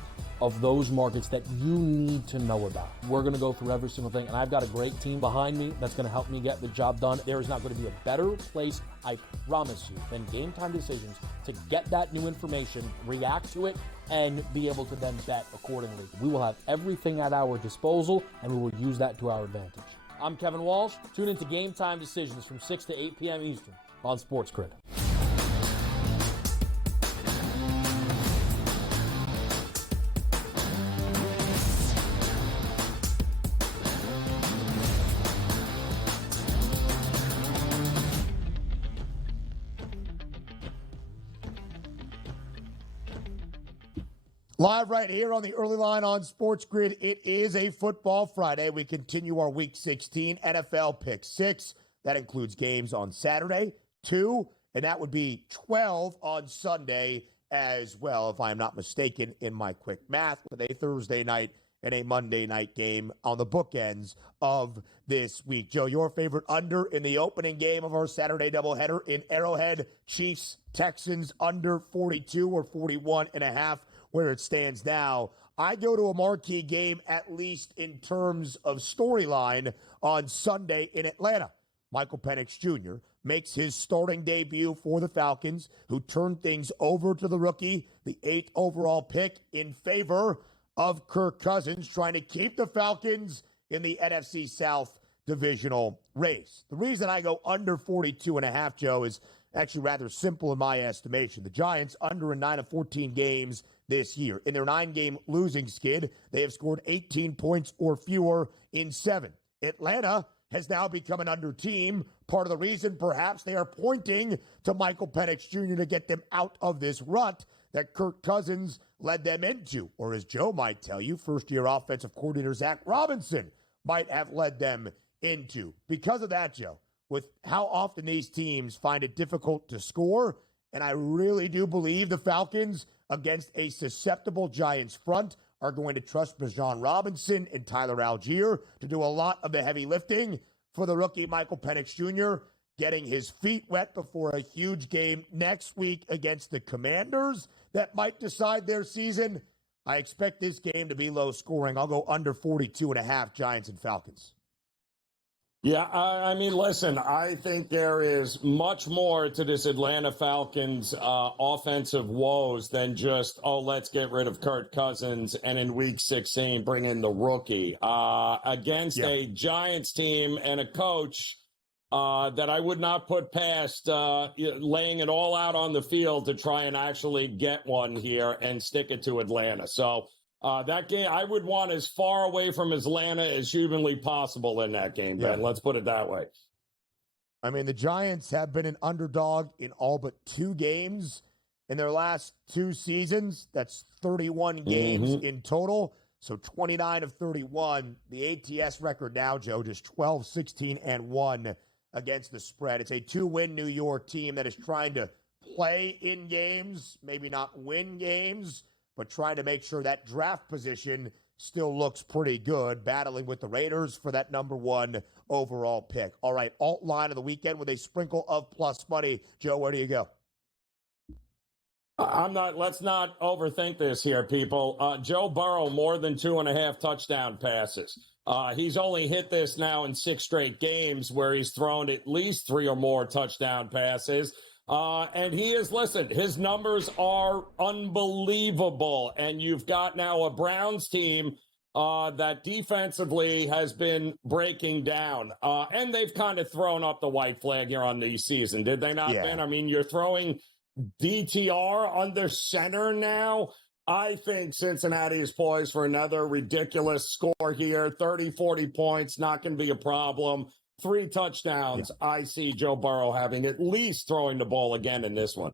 of those markets that you need to know about. We're going to go through every single thing, and I've got a great team behind me that's going to help me get the job done. There is not going to be a better place, I promise you, than Game Time Decisions to get that new information, react to it, and be able to then bet accordingly. We will have everything at our disposal, and we will use that to our advantage. I'm Kevin Walsh. Tune into Game Time Decisions from 6 to 8 p.m. Eastern on SportsGrid. Live right here on the Early Line on SportsGrid. It is a Football Friday. We continue our Week 16 NFL Pick 6. That includes games on Saturday, 2, and that would be 12 on Sunday as well, if I'm not mistaken in my quick math, with a Thursday night and a Monday night game on the bookends of this week. Joe, your favorite under in the opening game of our Saturday doubleheader in Arrowhead, Chiefs, Texans, under 42 or 41.5. Where it stands now. I go to a marquee game, at least in terms of storyline, on Sunday in Atlanta. Michael Penix Jr., makes his starting debut for the Falcons, who turned things over to the rookie, the 8th overall pick, in favor of Kirk Cousins, trying to keep the Falcons in the NFC South divisional race. The reason I go under 42.5, Joe, is actually rather simple in my estimation. The Giants, under in 9 of 14 games this year. In their 9-game losing skid, they have scored 18 points or fewer in 7. Atlanta has now become an under team. Part of the reason, perhaps, they are pointing to Michael Penix Jr. to get them out of this rut that Kirk Cousins led them into. Or as Joe might tell you, first-year offensive coordinator Zach Robinson might have led them into. Because of that, Joe, with how often these teams find it difficult to score, and I really do believe the Falcons, against a susceptible Giants front, are going to trust Bijan Robinson and Tyler Algier to do a lot of the heavy lifting for the rookie Michael Penix Jr., getting his feet wet before a huge game next week against the Commanders that might decide their season. I expect this game to be low scoring. I'll go under 42.5 Giants and Falcons. Yeah, I mean, listen, I think there is much more to this Atlanta Falcons offensive woes than just, let's get rid of Kirk Cousins and in Week 16 bring in the rookie. Against a Giants team and a coach that I would not put past laying it all out on the field to try and actually get one here and stick it to Atlanta. So that game, I would want as far away from Atlanta as humanly possible in that game, Ben. Let's put it that way. I mean, the Giants have been an underdog in all but 2 games in their last 2 seasons. That's 31 games in total. So 29 of 31. The ATS record now, Joe, just 12, 16, and 1 against the spread. It's a 2-win New York team that is trying to play in games, maybe not win games, but trying to make sure that draft position still looks pretty good, battling with the Raiders for that number 1 overall pick. All right, alt line of the weekend with a sprinkle of plus money. Joe, where do you go? Let's not overthink this here, people. Joe Burrow, more than 2.5 touchdown passes. He's only hit this now in 6 straight games where he's thrown at least 3 or more touchdown passes. And he is, listen, his numbers are unbelievable. And you've got now a Browns team that defensively has been breaking down. And they've kind of thrown up the white flag here on the season, did they not, Ben? I mean, you're throwing DTR under center now. I think Cincinnati is poised for another ridiculous score here. 30, 40 points, not going to be a problem. 3 touchdowns. I see Joe Burrow having at least throwing the ball again in this one.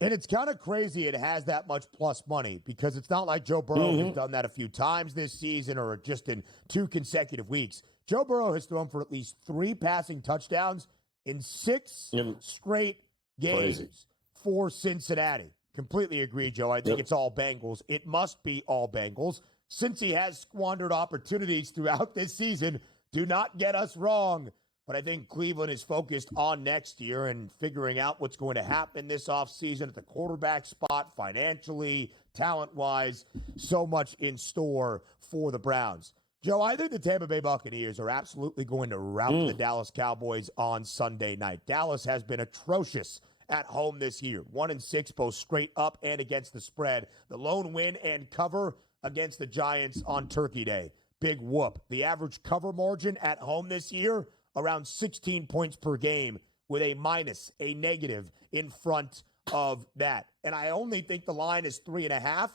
And it's kind of crazy it has that much plus money because it's not like Joe Burrow has done that a few times this season or just in 2 consecutive weeks. Joe Burrow has thrown for at least 3 passing touchdowns in 6 straight games for Cincinnati. Completely agree, Joe. I think it's all Bengals. It must be all Bengals. Since he has squandered opportunities throughout this season, do not get us wrong, but I think Cleveland is focused on next year and figuring out what's going to happen this offseason at the quarterback spot, financially, talent-wise. So much in store for the Browns. Joe, I think the Tampa Bay Buccaneers are absolutely going to rout the Dallas Cowboys on Sunday night. Dallas has been atrocious at home this year. 1-6, both straight up and against the spread. The lone win and cover against the Giants on Turkey Day. Big whoop. The average cover margin at home this year, around 16 points per game, with a minus, a negative in front of that. And I only think the line is 3.5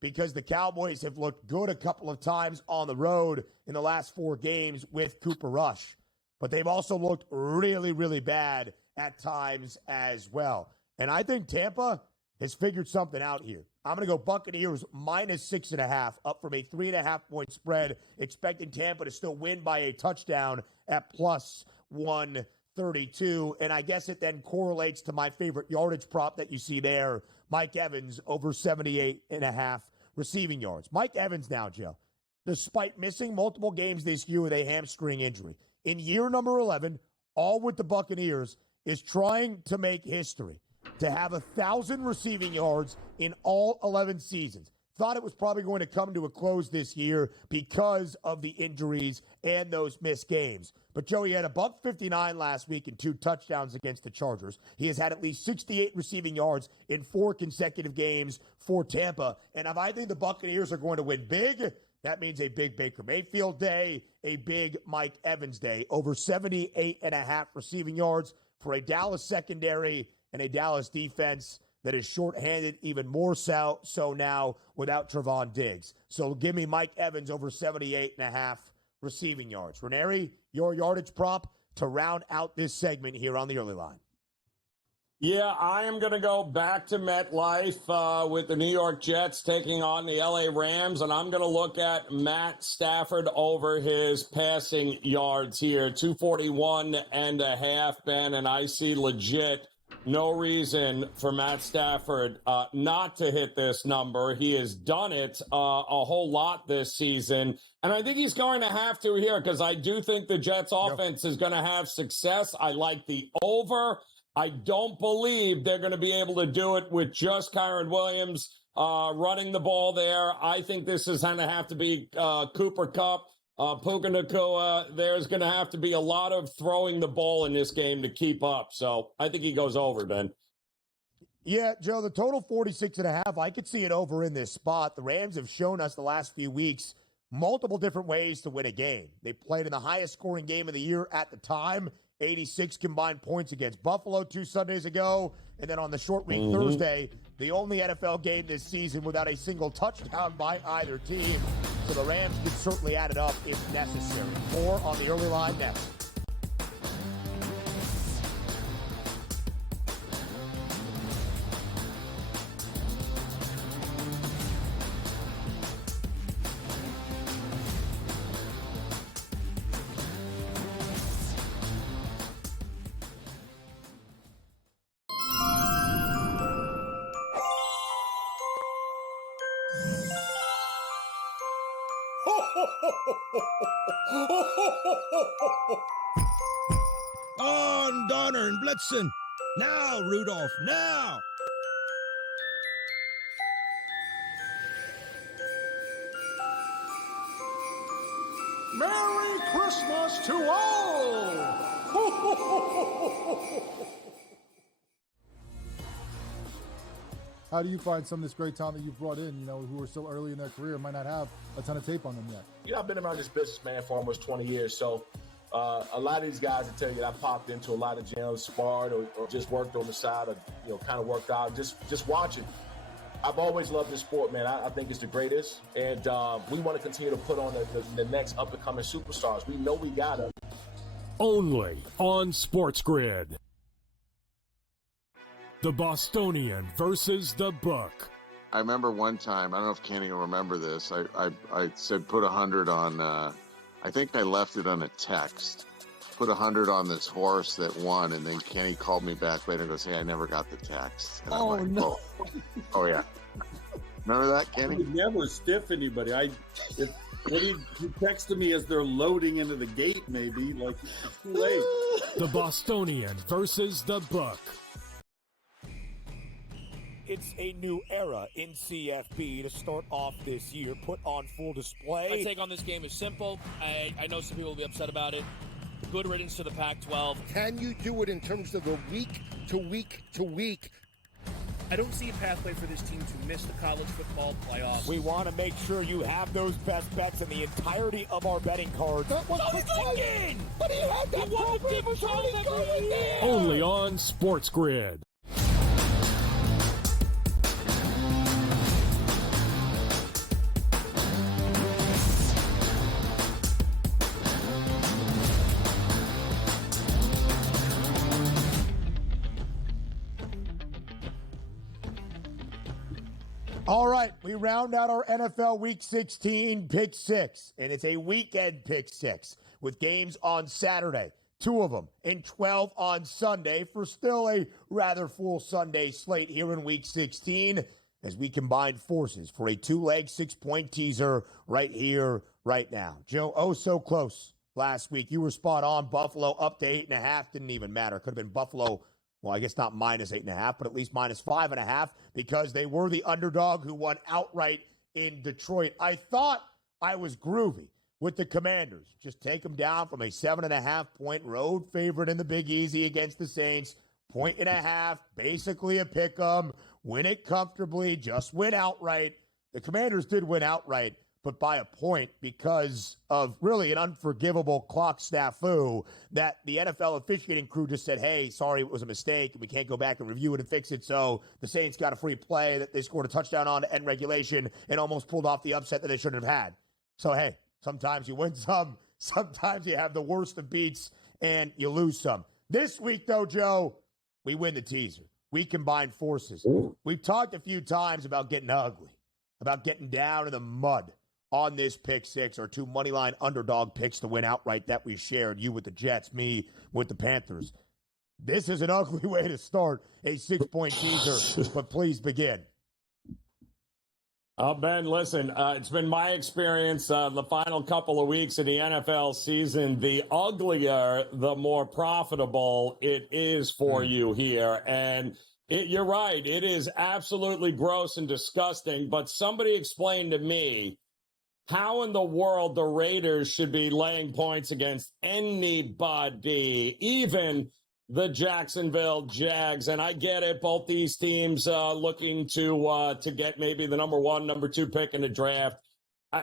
because the Cowboys have looked good a couple of times on the road in the last 4 games with Cooper Rush. But they've also looked really, really bad at times as well. And I think Tampa has figured something out here. I'm going to go Buccaneers minus 6.5, up from a 3.5-point spread, expecting Tampa to still win by a touchdown at plus 132. And I guess it then correlates to my favorite yardage prop that you see there, Mike Evans over 78.5 receiving yards. Mike Evans now, Joe, despite missing multiple games this year with a hamstring injury, in year number 11, all with the Buccaneers, is trying to make history, to have 1,000 receiving yards in all 11 seasons. thought it was probably going to come to a close this year because of the injuries and those missed games. But Joey had a $159 last week and 2 touchdowns against the Chargers. He has had at least 68 receiving yards in 4 consecutive games for Tampa. And if I think the Buccaneers are going to win big, that means a big Baker Mayfield day, a big Mike Evans day. Over 78.5 receiving yards for a Dallas secondary and a Dallas defense that is shorthanded, even more so now without Trevon Diggs. So give me Mike Evans over 78.5 receiving yards. Ranieri, your yardage prop to round out this segment here on the early line. Yeah, I am going to go back to MetLife with the New York Jets taking on the LA Rams, and I'm going to look at Matt Stafford over his passing yards here, 241.5, Ben, and I see legit no reason for Matt Stafford not to hit this number. He has done it a whole lot this season, and I think he's going to have to here because I do think the Jets offense is going to have success. I like the over. I don't believe they're going to be able to do it with just Kyren Williams running the ball there. I think this is going to have to be Cooper Kupp, Puka Nacua. There's going to have to be a lot of throwing the ball in this game to keep up. So I think he goes over, Ben. Yeah, Joe, the total 46.5, I could see it over in this spot. The Rams have shown us the last few weeks multiple different ways to win a game. They played in the highest scoring game of the year at the time, 86 combined points against Buffalo 2 Sundays ago. And then on the short week Thursday, the only NFL game this season without a single touchdown by either team. So the Rams could certainly add it up if necessary. More on the early line next. On, Donner and Blitzen. Now, Rudolph, now. Merry Christmas to all! How do you find some of this great talent that you've brought in, who are still early in their career, might not have a ton of tape on them yet? I've been around this business, man, for almost 20 years. So a lot of these guys will tell you that I popped into a lot of gyms, sparred, or just worked on the side, or kind of worked out, just watching. I've always loved this sport, man. I think it's the greatest, and we want to continue to put on the next up-and-coming superstars. We know we got them. Only on SportsGrid. The Bostonian versus the Book. I remember one time, I don't know if Kenny will remember this, I said put 100 on, I think I left it on a text. Put 100 on this horse that won, and then Kenny called me back later and goes, hey, I never got the text. And I'm like, no. Oh, yeah. Remember that, Kenny? I would never stiff anybody. He texted me as they're loading into the gate, maybe. Like, it's too late. The Bostonian versus the Book. It's a new era in CFP to start off this year, put on full display. My take on this game is simple. I know some people will be upset about it. Good riddance to the Pac-12. Can you do it in terms of the week to week to week? I don't see a pathway for this team to miss the college football playoffs. We want to make sure you have those best bets in the entirety of our betting cards. That was again! But he had that program was already going there! Only on SportsGrid. All right, we round out our NFL Week 16 Pick 6, and it's a weekend Pick 6 with games on Saturday, 2 of them, and 12 on Sunday for still a rather full Sunday slate here in Week 16 as we combine forces for a 2-leg 6-point teaser right here, right now. Joe, oh so close last week. You were spot on. Buffalo up to 8.5. Didn't even matter. Could have been Buffalo. Well, I guess not minus 8.5, but at least minus 5.5 because they were the underdog who won outright in Detroit. I thought I was groovy with the Commanders. Just take them down from a 7.5-point road favorite in the Big Easy against the Saints. 1.5, basically a pick 'em. Win it comfortably, just win outright. The Commanders did win outright, but by a point because of really an unforgivable clock snafu that the NFL officiating crew just said, hey, sorry, it was a mistake, and we can't go back and review it and fix it. So the Saints got a free play that they scored a touchdown on to end regulation and almost pulled off the upset that they shouldn't have had. So, hey, sometimes you win some, sometimes you have the worst of beats, and you lose some. This week, though, Joe, we win the teaser. We combine forces. We've talked a few times about getting ugly, about getting down in the mud on this pick six, or two moneyline underdog picks to win outright that we shared, you with the Jets, me with the Panthers. This is an ugly way to start a 6-point teaser, but please begin. Ben, listen, it's been my experience the final couple of weeks of the NFL season, the uglier, the more profitable it is for you here. And you're right, it is absolutely gross and disgusting, but somebody explained to me how in the world the Raiders should be laying points against anybody, even the Jacksonville Jags. And I get it, both these teams looking to get maybe the number 1, number 2 pick in the draft.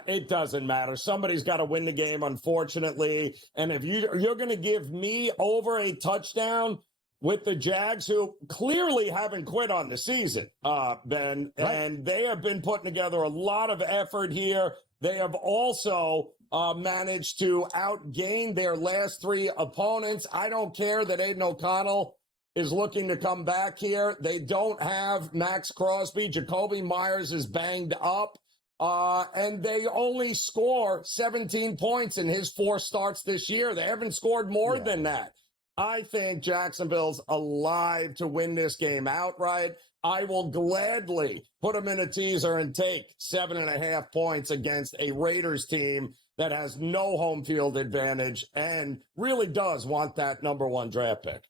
It doesn't matter. Somebody's got to win the game, unfortunately. And if you're going to give me over a touchdown with the Jags, who clearly haven't quit on the season, Ben, right. And they have been putting together a lot of effort here. They have also managed to outgain their last 3 opponents. I don't care that Aiden O'Connell is looking to come back here. They don't have Max Crosby. Jacoby Myers is banged up. And they only score 17 points in his 4 starts this year. They haven't scored more than that. I think Jacksonville's alive to win this game outright. I will gladly put them in a teaser and take 7.5 points against a Raiders team that has no home field advantage and really does want that number 1 draft pick.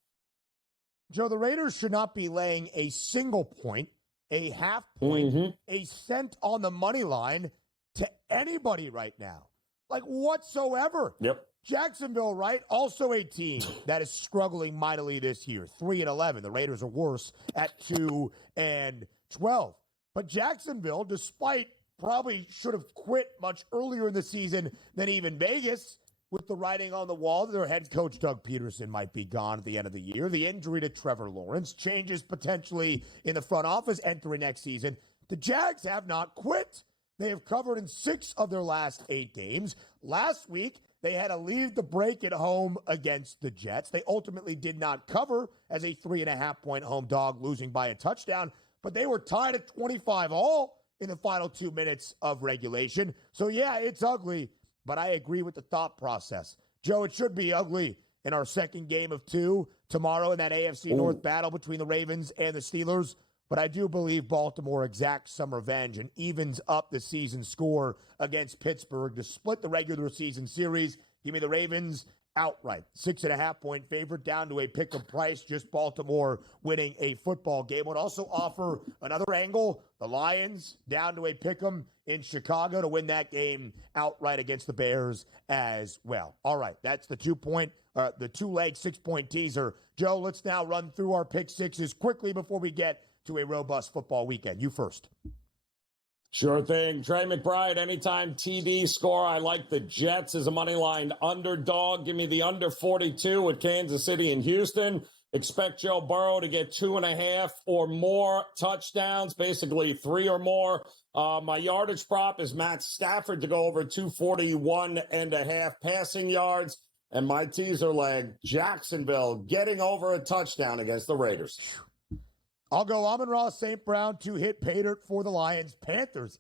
Joe, the Raiders should not be laying a single point, a half point, a cent on the money line to anybody right now. Like whatsoever. Yep. Jacksonville, right? Also a team that is struggling mightily this year. 3-11. The Raiders are worse at 2-12. But Jacksonville, despite probably should have quit much earlier in the season than even Vegas, with the writing on the wall, their head coach Doug Peterson might be gone at the end of the year. The injury to Trevor Lawrence, changes potentially in the front office entering next season. The Jags have not quit. They have covered in 6 of their last 8 games. Last week, they had to leave the break at home against the Jets. They ultimately did not cover as a 3.5-point home dog, losing by a touchdown. But they were tied at 25 all in the final 2 minutes of regulation. So, yeah, it's ugly, but I agree with the thought process. Joe, it should be ugly in our second game of 2 tomorrow in that AFC North battle between the Ravens and the Steelers. But I do believe Baltimore exacts some revenge and evens up the season score against Pittsburgh to split the regular season series. Give me the Ravens outright. 6.5-point favorite down to a pick-em price. Just Baltimore winning a football game. Would also offer another angle. The Lions down to a pick-em in Chicago to win that game outright against the Bears as well. All right, that's the 2-leg 6-point teaser. Joe, let's now run through our pick sixes quickly before we get to a robust football weekend. You first. Sure thing. Trey McBride, anytime TD score. I like the Jets as a moneyline underdog. Give me the under 42 with Kansas City and Houston. Expect Joe Burrow to get 2.5 or more touchdowns, basically 3 or more. My yardage prop is Matt Stafford to go over 241.5 passing yards. And my teaser leg, Jacksonville getting over a touchdown against the Raiders. I'll go Amon-Ra St. Brown to hit Paydirt for the Lions. Panthers,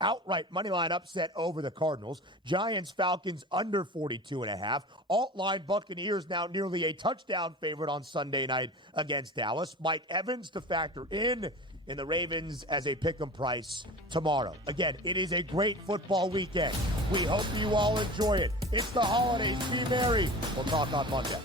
outright moneyline upset over the Cardinals. Giants, Falcons under 42.5. Alt-line Buccaneers now nearly a touchdown favorite on Sunday night against Dallas. Mike Evans to factor in the Ravens as a pick-em price tomorrow. Again, it is a great football weekend. We hope you all enjoy it. It's the holidays. Be merry. We'll talk on Monday.